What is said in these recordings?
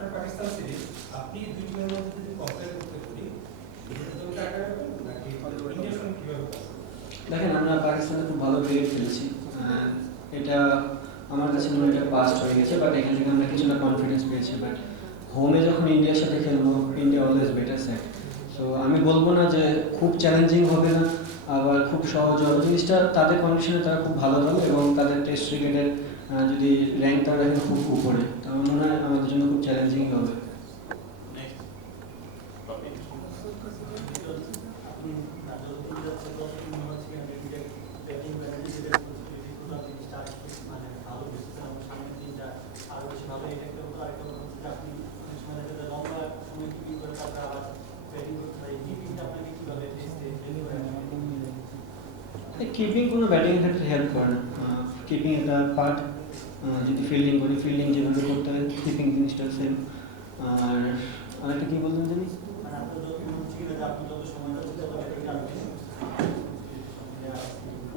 আপনার পাকিস্তান সিরিজ আপনি দুই টিমের মধ্যে যদি কম্পেয়ার করতে পারি নাকি ইন্ডিয়ার সঙ্গে কিভাবে দেখেন আমরা পাকিস্তানে খুব ভালো ক্রিকেট খেলেছি, এটা আমার কাছে মনে হয় এটা পাস্ট হয়ে গেছে, বাট এখান থেকে আমরা কিছুটা কনফিডেন্স পেয়েছি। বাট হোমে যখন ইন্ডিয়ার সাথে খেলবো, India always better side. So আমি বলবো না যে খুব চ্যালেঞ্জিং হবে না, আবার খুব সহজ হবে। জিনিসটা তাদের কন্ডিশনে তারা খুব ভালো হবে এবং তাদের টেস্ট ক্রিকেটের যদি র্যাঙ্ক তারা রাখে খুব উপরে, তো আমার মনে হয় আমাদের জন্য খুব চ্যালেঞ্জিং হবে। কিপিং কোনো ব্যাটিংয়ের ক্ষেত্রে হেল্প করে না, কিপিং একটা পার্ট। যদি ফিল্ডিং করি, ফিল্ডিং যেভাবে করতে হয় কিপিং জিনিসটা সেম। আর আরেকটা কী বলতেন জানি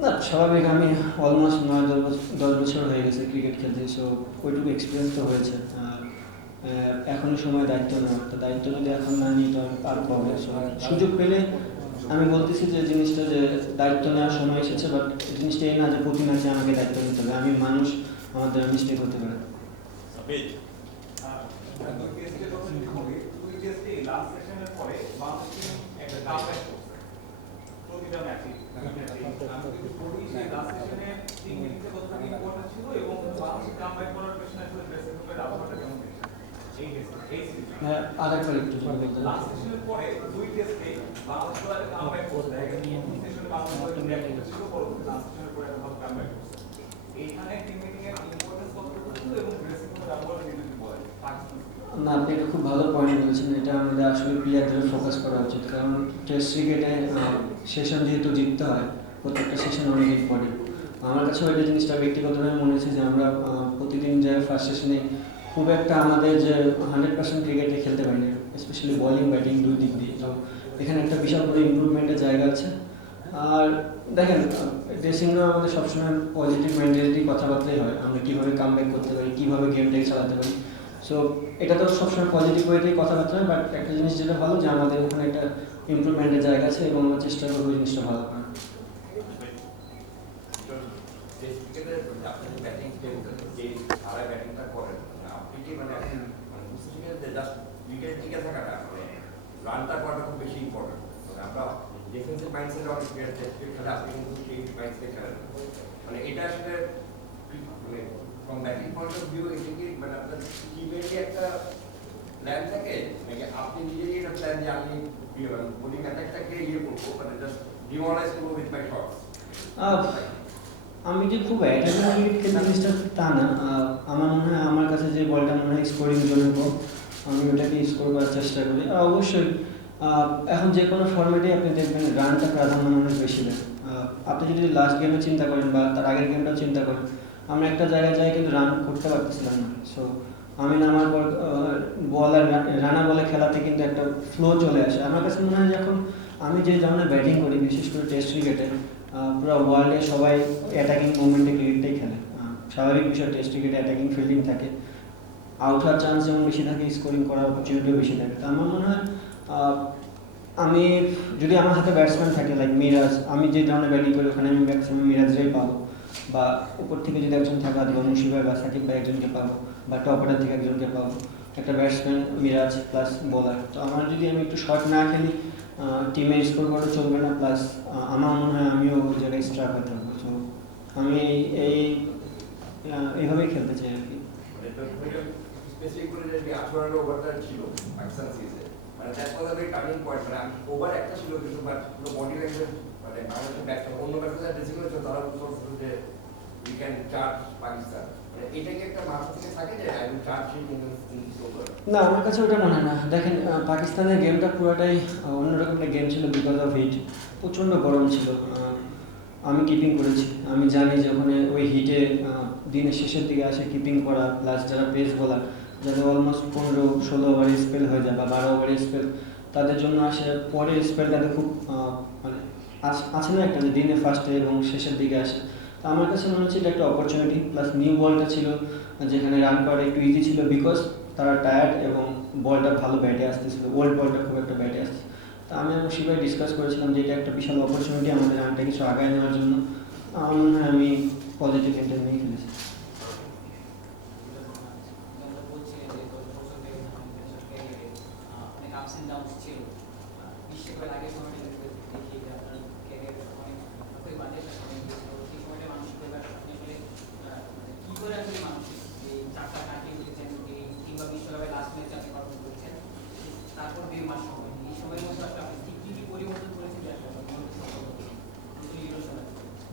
না, স্বাভাবিক। আমি অলমোস্ট 9-10 বছর হয়ে গেছে ক্রিকেট খেলতে, সো ওইটুকু এক্সপিরিয়েন্স তো হয়েছে। এখনও সময় দায়িত্ব নেওয়া, তো দায়িত্ব যদি এখন না নিই তো আমি আর কবে সুযোগ পেলে আমি বলতেছি যে জিনিসটা যে দায়িত্ব নেওয়ার সময় এসেছে, বাট জিনিসটা এই না যে প্রতি ম্যাচে আমাকে দায়িত্ব নিতে হবে। আমি মানুষ, আমাদের মিস্টেক হতে পারে। আরেকবার একটু না, আপনি এটা খুব ভালো পয়েন্ট বলেছেন। এটা আমাদের আসলে প্লেয়ারদের ফোকাস করা উচিত, কারণ টেস্ট ক্রিকেটে সেশন যেহেতু জিততে হয়, প্রত্যেকটা সেশন অনেক ইম্পর্টেন্ট। আমার কাছে ওইটা জিনিসটা ব্যক্তিগতভাবে মনে হয়েছে যে আমরা প্রতিদিন যে ফার্স্ট সেশনে খুব একটা আমাদের যে 100% ক্রিকেটে খেলতে পারি না, স্পেশালি বোলিং ব্যাটিং দুই দিক দিয়ে। তো এখানে একটা বিশাল বড় ইমপ্রুভমেন্টের জায়গা আছে। আর দেখেন, ড্রেসিং রুমে আমাদের সবসময় পজিটিভ মেন্টালিটি কথাবার্তাই হয়, আমরা কীভাবে কামব্যাক করতে পারি, কীভাবে গেমটাকে চালাতে পারি। সো এটা তো সবসময় পজিটিভ ওয়েতেই কথাবার্তা হয়, বাট একটা জিনিস যেটা ভালো যে আমাদের ওখানে একটা ইমপ্রুভমেন্টের জায়গা আছে এবং আমরা চেষ্টা করবো ওই জিনিসটা ভালো করার। রানটা করাটা খুব বেশি ইম্পর্টেন্ট। আমরা ডিফেন্সিভ মাইন্ডসেট অনেক প্লেয়ার খেলে, আপনি কিন্তু সেই মাইন্ডসেট খেলেন। মানে এটা আসলে মানে from batting point of view, এটা কি মানে আপনার টিমের কি একটা প্ল্যান থাকে, নাকি আপনি নিজেই একটা প্ল্যান যে আমি বোলিং অ্যাটাকটাকে করবো, মানে জাস্ট ডিমোরালাইজ করবো উইথ মাই শটস? আমি যে খুব অ্যাটাকিং ক্রিকেট খেলতে জিনিসটা তা না। আমার মনে হয় আমার কাছে যে বলটা মনে হয় স্কোরিং জন্য আমি ওটাকে স্কোর করার চেষ্টা করি। আর অবশ্যই এখন যে কোনো ফর্মেটে আপনি দেখবেন রানটা প্রাধান্য মানুষ বেশি দেয়। আপনি যদি লাস্ট গেমে চিন্তা করেন বা তার আগের গেমটাও চিন্তা করেন, আমরা একটা জায়গায় যাই কিন্তু রান করতে পারতেছিলাম না। সো আমি নামার পর বল আর রানা বলে খেলাতে কিন্তু একটা ফ্লো চলে আসে। আমার কাছে মনে হয় যখন আমি যে ধরনের ব্যাটিং করি, বিশেষ করে টেস্ট ক্রিকেটে, পুরো ওয়ার্ল্ডে সবাই অ্যাটাকিং মুভমেন্টে ক্রিকেটটাই খেলে। স্বাভাবিক বিষয়, টেস্ট ক্রিকেটে অ্যাটাকিং ফিল্ডিং থাকে, আউট হওয়ার চান্স যেমন বেশি থাকে, স্কোরিং করার অপরচুনিটিও বেশি থাকে। তো আমার মনে হয় আমি যদি আমার হাতে ব্যাটসম্যান থাকে লাইক মিরাজ, আমি যে ধরনের ব্যাটিং করি ওখানে আমি ম্যাক্সিমাম মিরাজরাই পাবো, বা উপর থেকে যদি একজন থাকা দিবা মুশিবাই বা সাকিব ভাই একজনকে পাবো, বা টপ অর্ডার থেকে একজনকে পাবো, একটা ব্যাটসম্যান মিরাজ প্লাস বোলার। তো আমার যদি আমি একটু শর্ট না খেলি, টিমের স্কোর করে চলবে না, প্লাস আমার মনে হয় আমিও ওই জায়গায় স্ট্রাক হতে হবে। তো আমি এইভাবেই খেলতে চাই আর কি। স্পেসিফিক করে যে 18 ওভারটা ছিল পাকিস্তান সিরিজে, মানে that was a very turning point. মানে ওভার একটা ছিল কিন্তু বাট পুরো বডি ল্যাঙ্গুয়েজ, মানে বাংলাদেশের ব্যাটসম্যান অন্য ব্যাটসম্যান ড্রেসিং করেছে, তারা বলছিল যে উই ক্যান চার্জ পাকিস্তান। মানে এটা কি একটা মাথা থেকে থাকে যে I will charge him in this over? না, আমার কাছে ওটা মনে হয় না। দেখেন, পাকিস্তানের গেমটা পুরোটাই অন্যরকম একটা গেম ছিল বিকজ অফ হিট। প্রচণ্ড গরম ছিল। আমি কিপিং করেছি, আমি জানি যে ওখানে ওই হিটে দিনের শেষের দিকে আসে কিপিং করা, প্লাস যারা পেস বোলার যাদের অলমোস্ট 15-16 ওভারের স্পেল হয়ে যায় বা 12 ওভারের স্পেল, তাদের জন্য আসে পরের স্পেলটাতে খুব মানে আছে না একটা যে দিনের ফার্স্টে এবং শেষের দিকে আসে। তো আমার কাছে মনে হচ্ছে এটা একটা অপরচুনিটি, প্লাস নিউ বলটা ছিল যেখানে রান করা একটু ইজি ছিল, বিকজ তারা টায়ার্ড এবং বলটা ভালো ব্যাটে আসতেছিল, ওল্ড বলটা খুব একটা ব্যাটে আসছে। তো আমি এবং শিবাই ডিসকাস করেছিলাম যে এটা একটা বিশাল অপরচুনিটি আমাদের রানটা কিছু আগায় নেওয়ার জন্য। আমার মনে হয় আমি পজিটিভ ইন্টেন্ট নিয়ে খেলেছি।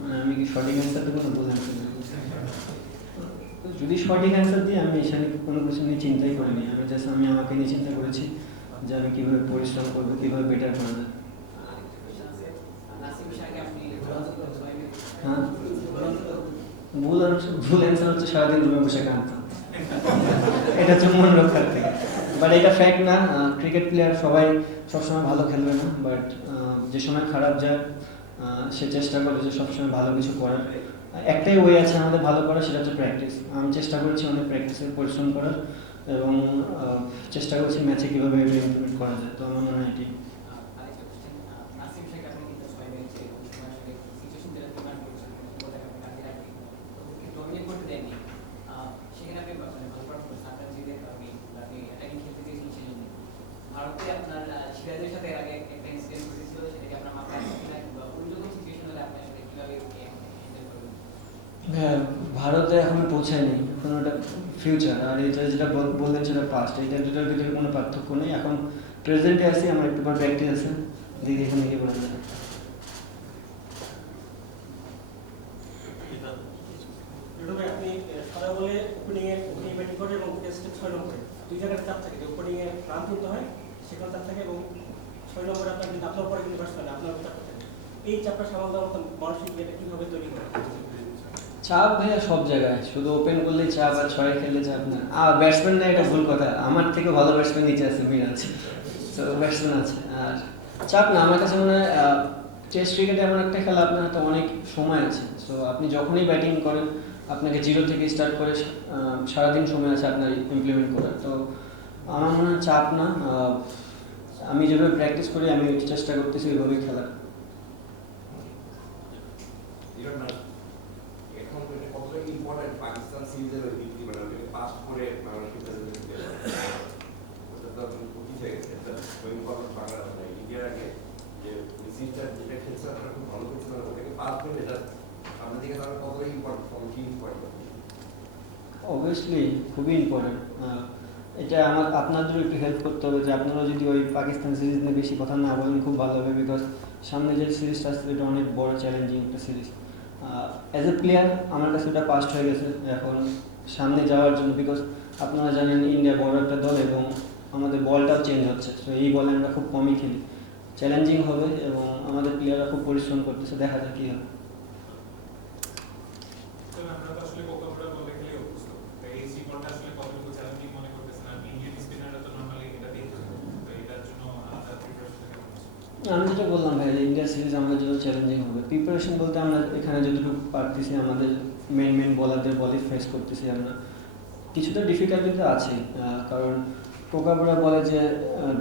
মানে আমি কি সঠিক অ্যান্সার দেবো না ভুল অ্যান্সার দেবো? যদি সঠিক অ্যান্সার দিই, আমি এখানে কোনো কিছু নিয়ে চিন্তাই করিনি। আমি আমাকে নিয়ে চিন্তা করেছি যে আমি কীভাবে পরিশ্রম করবো, কীভাবে বেটার করা যায়। হ্যাঁ, ভুল অ্যান্সার হচ্ছে সারাদিন রুমে বসে কাঁদতাম। এটা হচ্ছে মন রক্ষার থেকে, বাট এটা ফ্যাক্ট না। ক্রিকেট প্লেয়ার সবাই সবসময় ভালো খেলবে না, বাট যে সময় খারাপ যায় সে চেষ্টা করে যে সবসময় ভালো কিছু করার। একটাই ওয়ে আছে আমাদের ভালো করার, সেটা হচ্ছে প্র্যাকটিস। আমি চেষ্টা করেছি অনেক প্র্যাকটিসের পরিশ্রম করার এবং চেষ্টা করছি ম্যাচে কীভাবে ইমপ্লিমেন্ট করা যায়। তো আমার মনে হয় এটি। ভারতে আপনার সিরাজের সাথে এর আগে একটা ইনসিডেন্ট ঘটেছিল, সেটাকে আপনার মাথায় আছে কিনা, কিংবা ওই রকম সিচুয়েশন হলে আপনি আসলে কিভাবে হ্যান্ডেল করবেন? হ্যাঁ, ভারতে এখনো পৌঁছায়নি, কোনো একটা ফিউচার। আর এটা যেটা বললেন সেটা পাস্ট, এটা দুটার ভিতরে কোনো পার্থক্য নেই। এখন প্রেজেন্টে আছি, আমার একটু পর প্র্যাকটিস আছে, দেখি এখানে কি বলা যায়। আপনি সাদা বলে ওপেনিং ব্যাটিং করে এবং টেস্টে 6 নম্বরে দুই জায়গায় চাপ থাকে, যে ওপেনিং এ রান তুলতে হয় সেখানে চাপ থাকে, এবং 6 নম্বরে আপনার পরে কিন্তু ব্যাটসম্যান আপনার চাপ থাকে। এই চাপটা সামাল দেওয়ার মতো মানসিক যেটা কিভাবে তৈরি করে? চাপ ভাইয়া সব জায়গায়, শুধু ওপেন করলেই চাপ আর ছয় খেললে চাপ না। আর ব্যাটসম্যান না, এটা ভুল কথা। আমার থেকে ভালো ব্যাটসম্যান নিচে আছে, মিরাজ। তো ব্যাটসম্যান আছে, আর চাপ না। আমার কাছে মনে হয় টেস্ট ক্রিকেটে এমন একটা খেলা, আপনার হাতে অনেক সময় আছে। সো আপনি যখনই ব্যাটিং করেন, আপনাকে জিরো থেকে স্টার্ট করে সারাদিন সময় আছে আপনার ইমপ্লিমেন্ট করার। তো আমার মনে হয় চাপ না। আমি যেভাবে প্র্যাকটিস করি, আমি চেষ্টা করতেছি ওইভাবেই খেলার। এখন কতটা ইম্পর্টেন্ট পাকিস্তান সিরিজের ওই দিকটি, মানে ওটাকে পাস করে বাংলাদেশকে প্রেজেন্ট দিতে ওটা তো উচিত হয়ে গেছে। ওই ইম্পর্টেন্ট বাংলা ইন্ডিয়ার আগে যে সিরিজটা যেটা খেলছে আপনারা খুব ভালো করছিল, ওটাকে পাস করে এটা সামনের দিকে তাহলে কতটা ইম্পর্টেন্ট কি ইম্পর্টেন্ট? অবভিয়াসলি খুবই ইম্পর্টেন্ট। এটা আপনাদেরও একটু হেল্প করতে হবে, যে আপনারা যদি ওই পাকিস্তান সিরিজ নিয়ে বেশি কথা না বলেন খুব ভালো হবে, বিকজ সামনে যে সিরিজটা আসছে এটা অনেক বড় চ্যালেঞ্জিং একটা সিরিজ। অ্যাজ এ প্লেয়ার আমার কাছে এটা পাস্ট হয়ে গেছে এখন সামনে যাওয়ার জন্য, বিকজ আপনারা জানেন ইন্ডিয়া বড় একটা দল এবং আমাদের বলটাও চেঞ্জ হচ্ছে। তো এই বলে আমরা খুব কমই খেলি, চ্যালেঞ্জিং হবে এবং আমাদের প্লেয়াররা খুব পরিশ্রম করতেছে, দেখা যাক কী হবে। আমরা তো আসলে কোকাকোলা বলে খেলে অভ্যস্ত, তাই এই সিপলটা আসলে কতটুকু চ্যালেঞ্জিং মনে করতেছেন? আর ইন্ডিয়ান স্পিনাররা তো নরমালি এটা দেখতে, তো এটার জন্য আলাদা প্রিপারেশন কেমন আছে? আমি যেটা বললাম ভাই, ইন্ডিয়া সিরিজ আমাদের জন্য চ্যালেঞ্জিং হবে। প্রিপারেশন বলতে আমরা এখানে যতটুকু পারতেছি আমাদের মেন বোলারদের বলই ফেস করতেছি আমরা। কিছুটা ডিফিকাল্টি তো আছে, কারণ কোকাকোলা বলে যে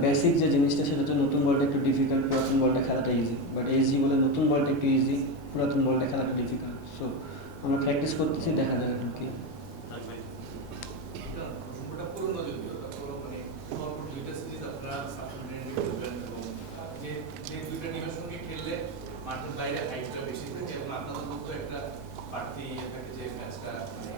বেসিক যে জিনিসটা সেটা হচ্ছে নতুন বলটা একটু ডিফিকাল্ট, পুরাতন বলটা খেলাটা ইজি। বাট এসজি বলে নতুন বলটা একটু ইজি, পুরাতন বলটা খেলাটা ডিফিকাল্ট। সো আমরা প্র্যাকটিস করতেছি, দেখা যাক এখন কি। পুরোনো যদিও তারপর মানে পরপর দুইটা সিরিজ আপনারা সাপ্লিমেন্টারি করবেন, এবং যে দুইটা টিমের সঙ্গে খেললে মাঠের বাইরে হাইটটা বেশি থাকে এবং আপনাদের মধ্যে একটা বাড়তি থাকে যে ম্যাচটা মানে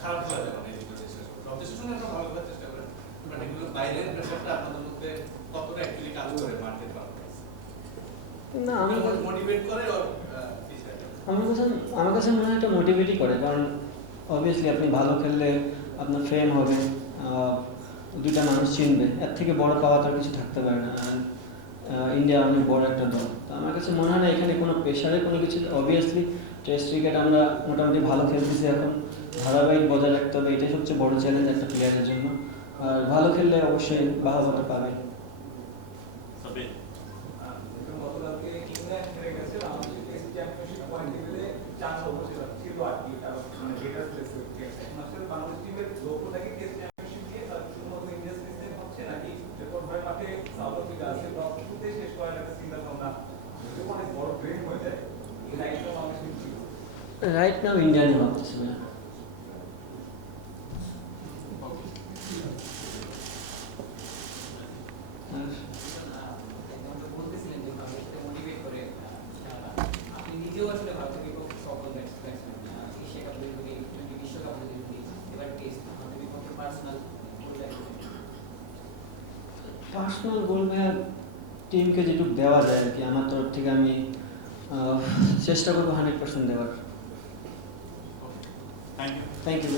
খারাপ হয়ে যায়, মানে যেটা চেষ্টা করেন সবচেয়ে সঙ্গে একটা ভালো করার চেষ্টা করেন, বাট এগুলো বাইরের প্রেশারটা আপনাদের মধ্যে কতটা অ্যাকচুয়ালি কাজ করে মাঠের পারফরম্যান্স না, আমি মোটিভেট করে ওর আমার কাছে মনে হয় এটা মোটিভেটই করে, কারণ অবভিয়াসলি আপনি ভালো খেললে আপনার ফেম হবে, দুইটা মানুষ চিনবে, এর থেকে বড় পাওয়া তো আর কিছু থাকতে পারে না। আর ইন্ডিয়া অনেক বড় একটা দল। তো আমার কাছে মনে হয় না এখানে কোনো প্রেশারে কোনো কিছু। অবভিয়াসলি টেস্ট ক্রিকেট আমরা মোটামুটি ভালো খেলতেছি, এখন ধারাবাহিক বজায় রাখতে হবে, এটাই সবচেয়ে বড় চ্যালেঞ্জ একটা প্লেয়ারের জন্য। আর ভালো খেললে অবশ্যই বাহবাটা পাবে। গতকালকে ইংল্যান্ড হেরে গেছে, আমাদের টেস্ট চ্যাম্পিয়নশিপ পয়েন্ট টেবিলে 4 নম্বর ছিল আর কি, মানে বেটার প্লেসে গেছে। আসলে বাংলাদেশ টিমের লক্ষ্য থাকে টেস্ট চ্যাম্পিয়নশিপ দিয়ে তার শুধুমাত্র সাথে সাউথ আফ্রিকা আছে টপ 2 তে শেষ করার একটা চিন্তা ভাবনা যদি অনেক বড় ব্রেক হয়ে যায় এই দায়িত্ব আমাদের কি রাইট নাও ইন্ডিয়ানে ভাবতেছি ভাইয়া। একদম তো বলতেছিলেন যে বাংলাদেশকে মোটিভেট করে আপনি নিজেও আসলে ভারতের বিপক্ষে সফল ব্যাটসম্যান এশিয়া কাপ যদি বিশ্বকাপ যদি এবার টেস্ট ভারতের বিপক্ষে পার্সোনাল পার্সোনাল গোল ভাইয়া টিমকে যেটুকু দেওয়া যায় আর কি, আমার তরফ থেকে আমি চেষ্টা করবো 100% দেওয়ার। Thank you thank you.